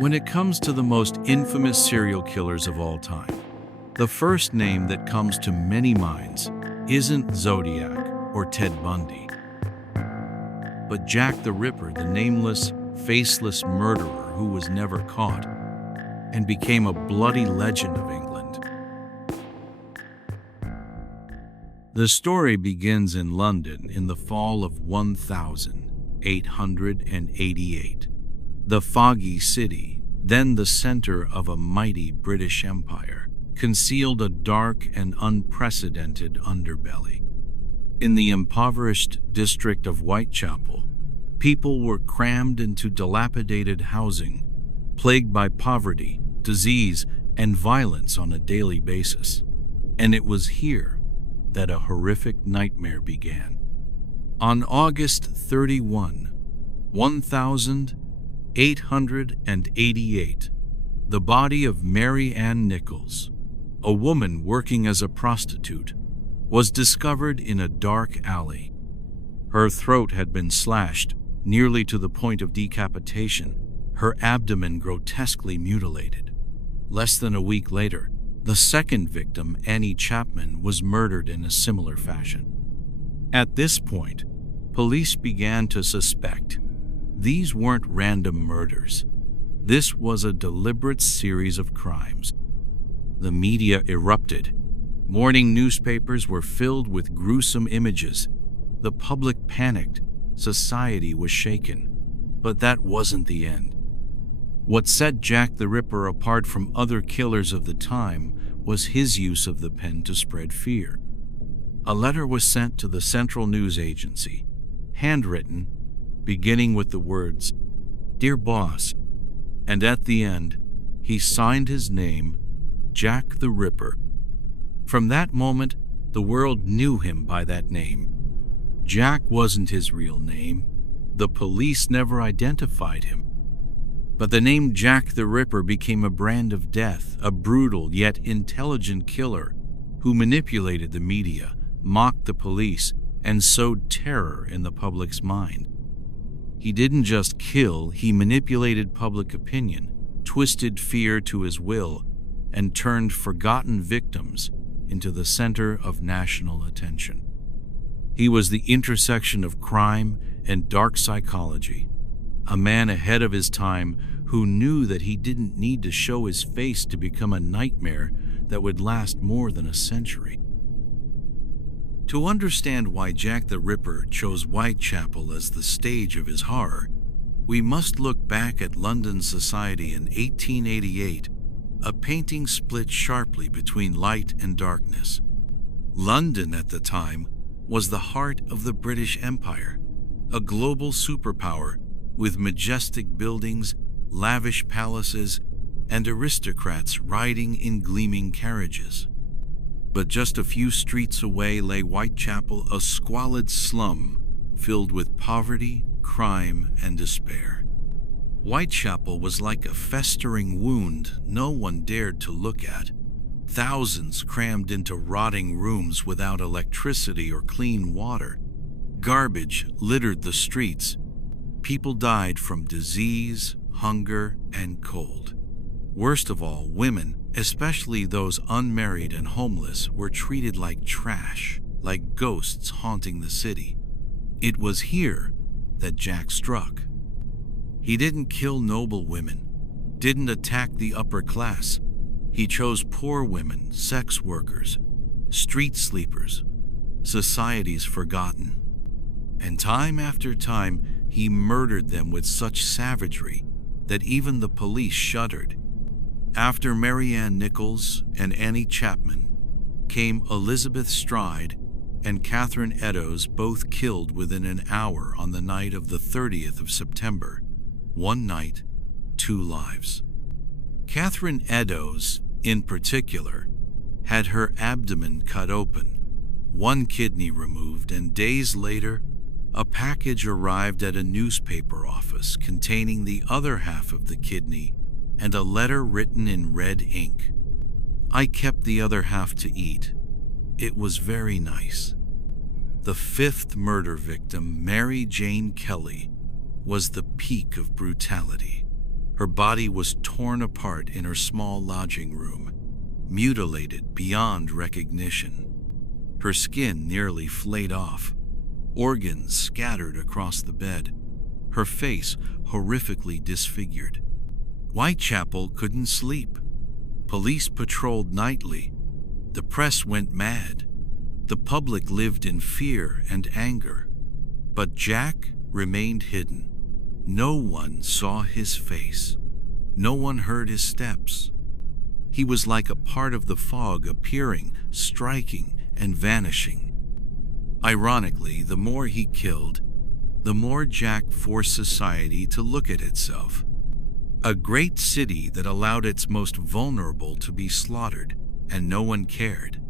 When it comes to the most infamous serial killers of all time, the first name that comes to many minds isn't Zodiac or Ted Bundy, but Jack the Ripper, the nameless, faceless murderer who was never caught and became a bloody legend of England. The story begins in London in the fall of 1888. The foggy city, then the center of a mighty British Empire, concealed a dark and unprecedented underbelly. In the impoverished district of Whitechapel, people were crammed into dilapidated housing, plagued by poverty, disease, and violence on a daily basis. And it was here that a horrific nightmare began. On August 31, 1888, the body of Mary Ann Nichols, a woman working as a prostitute, was discovered in a dark alley. Her throat had been slashed nearly to the point of decapitation, her abdomen grotesquely mutilated. Less than a week later, the second victim, Annie Chapman, was murdered in a similar fashion. At this point, police began to suspect these weren't random murders. This was a deliberate series of crimes. The media erupted. Morning newspapers were filled with gruesome images. The public panicked. Society was shaken. But that wasn't the end. What set Jack the Ripper apart from other killers of the time was his use of the pen to spread fear. A letter was sent to the Central News Agency, handwritten, beginning with the words, "Dear Boss," and at the end, he signed his name, Jack the Ripper. From that moment, the world knew him by that name. Jack wasn't his real name. The police never identified him. But the name Jack the Ripper became a brand of death, a brutal yet intelligent killer who manipulated the media, mocked the police, and sowed terror in the public's mind. He didn't just kill, he manipulated public opinion, twisted fear to his will, and turned forgotten victims into the center of national attention. He was the intersection of crime and dark psychology, a man ahead of his time who knew that he didn't need to show his face to become a nightmare that would last more than a century. To understand why Jack the Ripper chose Whitechapel as the stage of his horror, we must look back at London society in 1888. A painting split sharply between light and darkness. London at the time was the heart of the British Empire, a global superpower with majestic buildings, lavish palaces, and aristocrats riding in gleaming carriages. But just a few streets away lay Whitechapel, a squalid slum filled with poverty, crime, and despair. Whitechapel was like a festering wound no one dared to look at. Thousands crammed into rotting rooms without electricity or clean water. Garbage littered the streets. People died from disease, hunger, and cold. Worst of all, women, especially those unmarried and homeless, were treated like trash, like ghosts haunting the city. It was here that Jack struck. He didn't kill noble women, didn't attack the upper class. He chose poor women, sex workers, street sleepers, society's forgotten. And time after time, he murdered them with such savagery that even the police shuddered. After Mary Ann Nichols and Annie Chapman came Elizabeth Stride and Catherine Eddowes, both killed within an hour on the night of the 30th of September. One night, two lives. Catherine Eddowes, in particular, had her abdomen cut open, one kidney removed, and days later, a package arrived at a newspaper office containing the other half of the kidney and a letter written in red ink. I kept the other half to eat. It was very nice. The fifth murder victim, Mary Jane Kelly, was the peak of brutality. Her body was torn apart in her small lodging room, mutilated beyond recognition. Her skin nearly flayed off, organs scattered across the bed, her face horrifically disfigured. Whitechapel couldn't sleep. Police patrolled nightly. The press went mad. The public lived in fear and anger. But Jack remained hidden. No one saw his face. No one heard his steps. He was like a part of the fog, appearing, striking, and vanishing. Ironically, the more he killed, the more Jack forced society to look at itself. A great city that allowed its most vulnerable to be slaughtered, and no one cared,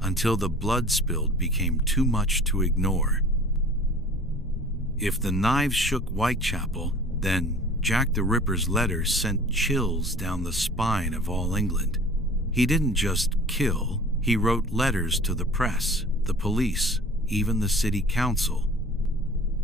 until the blood spilled became too much to ignore. If the knives shook Whitechapel, then Jack the Ripper's letters sent chills down the spine of all England. He didn't just kill, he wrote letters to the press, the police, even the city council.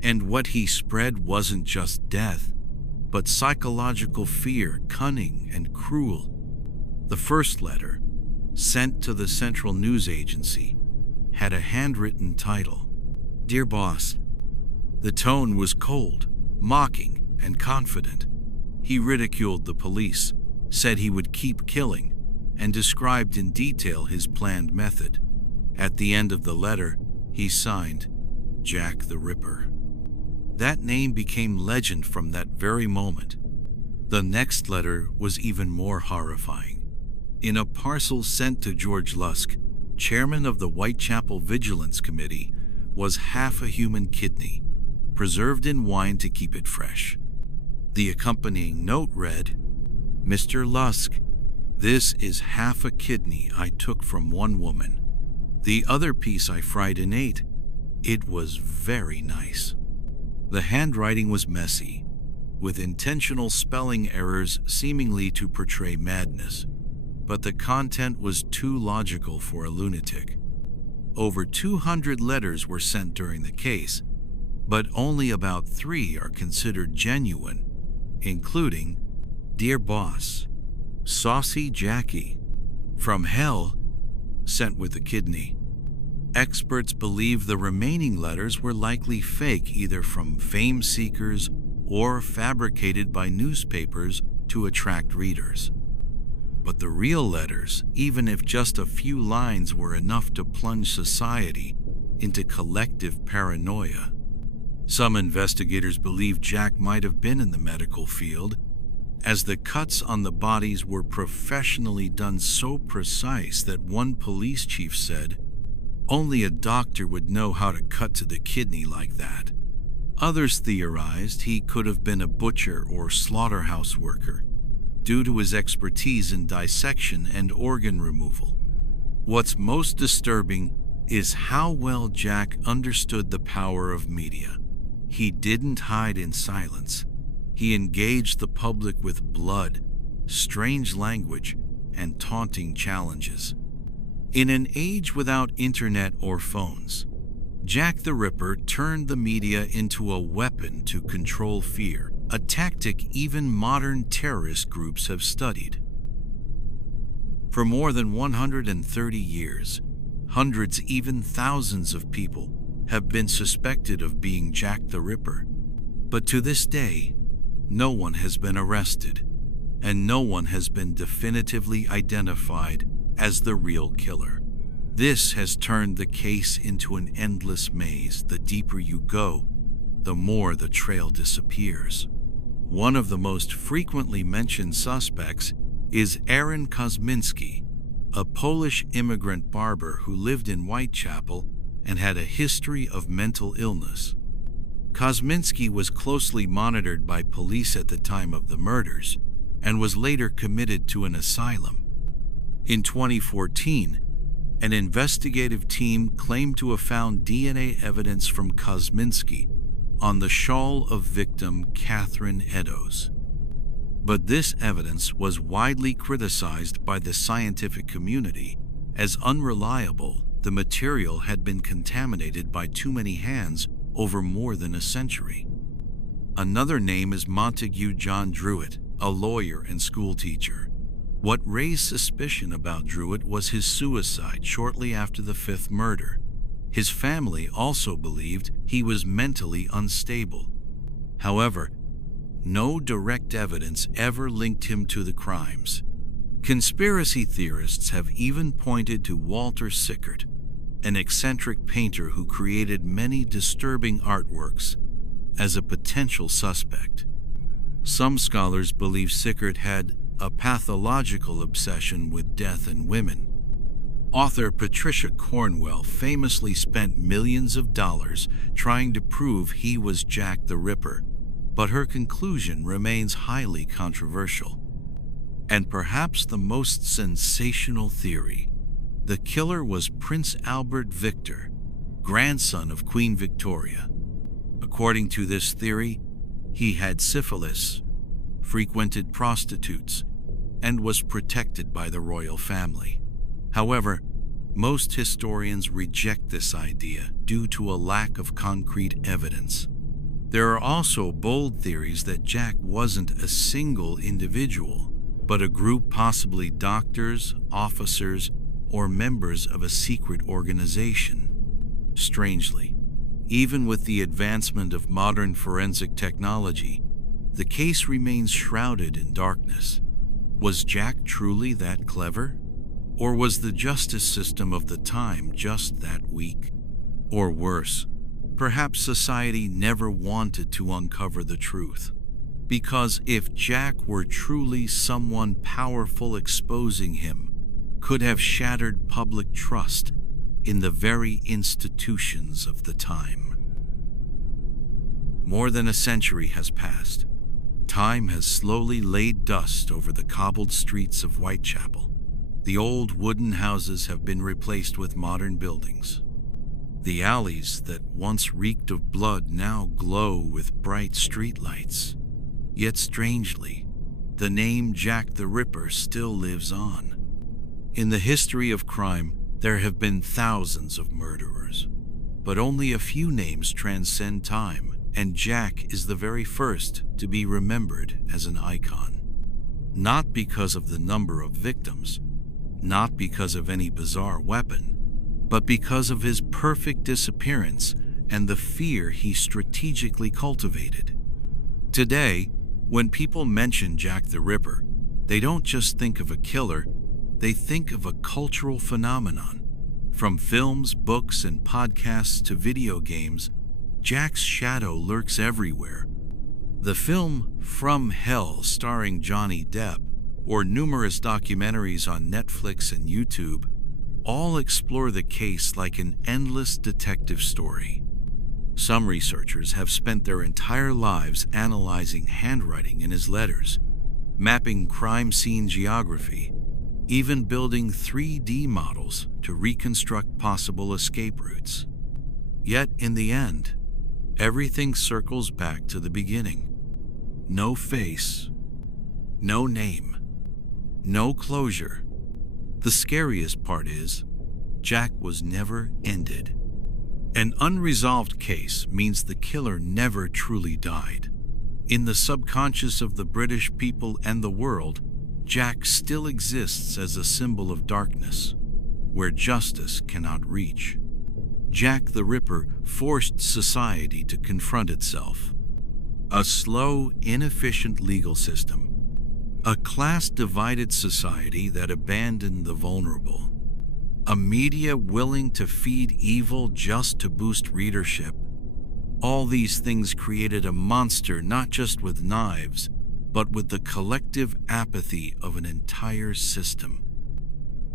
And what he spread wasn't just death, but psychological fear, cunning, and cruel. The first letter, sent to the Central News Agency, had a handwritten title, "Dear Boss." The tone was cold, mocking, and confident. He ridiculed the police, said he would keep killing, and described in detail his planned method. At the end of the letter, he signed, Jack the Ripper. That name became legend from that very moment. The next letter was even more horrifying. In a parcel sent to George Lusk, chairman of the Whitechapel Vigilance Committee, was half a human kidney, preserved in wine to keep it fresh. The accompanying note read, Mr. Lusk, this is half a kidney I took from one woman. The other piece I fried and ate. It was very nice. The handwriting was messy, with intentional spelling errors seemingly to portray madness, but the content was too logical for a lunatic. Over 200 letters were sent during the case, but only about 3 are considered genuine, including Dear Boss, Saucy Jackie, From Hell, sent with a kidney. Experts believe the remaining letters were likely fake, either from fame seekers or fabricated by newspapers to attract readers. But the real letters, even if just a few lines, were enough to plunge society into collective paranoia. Some investigators believe Jack might have been in the medical field, as the cuts on the bodies were professionally done, so precise that one police chief said, only a doctor would know how to cut to the kidney like that. Others theorized he could have been a butcher or slaughterhouse worker, due to his expertise in dissection and organ removal. What's most disturbing is how well Jack understood the power of media. He didn't hide in silence. He engaged the public with blood, strange language, and taunting challenges. In an age without internet or phones, Jack the Ripper turned the media into a weapon to control fear, a tactic even modern terrorist groups have studied. For more than 130 years, hundreds, even thousands of people have been suspected of being Jack the Ripper. But to this day, no one has been arrested, and no one has been definitively identified as the real killer. This has turned the case into an endless maze. The deeper you go, the more the trail disappears. One of the most frequently mentioned suspects is Aaron Kosminski, a Polish immigrant barber who lived in Whitechapel and had a history of mental illness. Kosminski was closely monitored by police at the time of the murders and was later committed to an asylum. In 2014, an investigative team claimed to have found DNA evidence from Kosminski on the shawl of victim Catherine Eddowes. But this evidence was widely criticized by the scientific community as unreliable. The material had been contaminated by too many hands over more than a century. Another name is Montague John Druitt, a lawyer and schoolteacher. What raised suspicion about Druitt was his suicide shortly after the fifth murder. His family also believed he was mentally unstable. However, no direct evidence ever linked him to the crimes. Conspiracy theorists have even pointed to Walter Sickert, an eccentric painter who created many disturbing artworks, as a potential suspect. Some scholars believe Sickert had a pathological obsession with death and women. Author Patricia Cornwell famously spent millions of dollars trying to prove he was Jack the Ripper, but her conclusion remains highly controversial. And perhaps the most sensational theory: the killer was Prince Albert Victor, grandson of Queen Victoria. According to this theory, he had syphilis, frequented prostitutes, and was protected by the royal family. However, most historians reject this idea due to a lack of concrete evidence. There are also bold theories that Jack wasn't a single individual, but a group, possibly doctors, officers, or members of a secret organization. Strangely, even with the advancement of modern forensic technology, the case remains shrouded in darkness. Was Jack truly that clever? Or was the justice system of the time just that weak? Or worse, perhaps society never wanted to uncover the truth. Because if Jack were truly someone powerful, exposing him could have shattered public trust in the very institutions of the time. More than a century has passed. Time has slowly laid dust over the cobbled streets of Whitechapel. The old wooden houses have been replaced with modern buildings. The alleys that once reeked of blood now glow with bright streetlights. Yet strangely, the name Jack the Ripper still lives on. In the history of crime, there have been thousands of murderers, but only a few names transcend time, and Jack is the very first to be remembered as an icon. Not because of the number of victims, not because of any bizarre weapon, but because of his perfect disappearance and the fear he strategically cultivated. Today, when people mention Jack the Ripper, they don't just think of a killer, they think of a cultural phenomenon. From films, books, and podcasts to video games, Jack's shadow lurks everywhere. The film From Hell, starring Johnny Depp, or numerous documentaries on Netflix and YouTube, all explore the case like an endless detective story. Some researchers have spent their entire lives analyzing handwriting in his letters, mapping crime scene geography, even building 3D models to reconstruct possible escape routes. Yet in the end, everything circles back to the beginning. No face, no name, no closure. The scariest part is, Jack was never ended. An unresolved case means the killer never truly died. In the subconscious of the British people and the world, Jack still exists as a symbol of darkness, where justice cannot reach. Jack the Ripper forced society to confront itself. A slow, inefficient legal system. A class-divided society that abandoned the vulnerable. A media willing to feed evil just to boost readership. All these things created a monster not just with knives, but with the collective apathy of an entire system.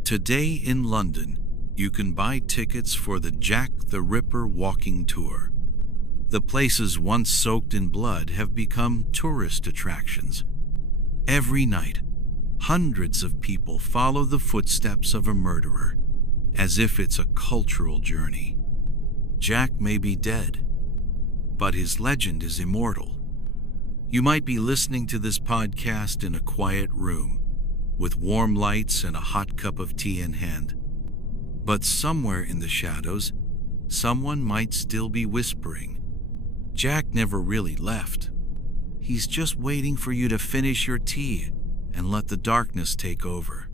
Today in London, you can buy tickets for the Jack the Ripper walking tour. The places once soaked in blood have become tourist attractions. Every night, hundreds of people follow the footsteps of a murderer, as if it's a cultural journey. Jack may be dead, but his legend is immortal. You might be listening to this podcast in a quiet room, with warm lights and a hot cup of tea in hand. But somewhere in the shadows, someone might still be whispering, Jack never really left. He's just waiting for you to finish your tea and let the darkness take over.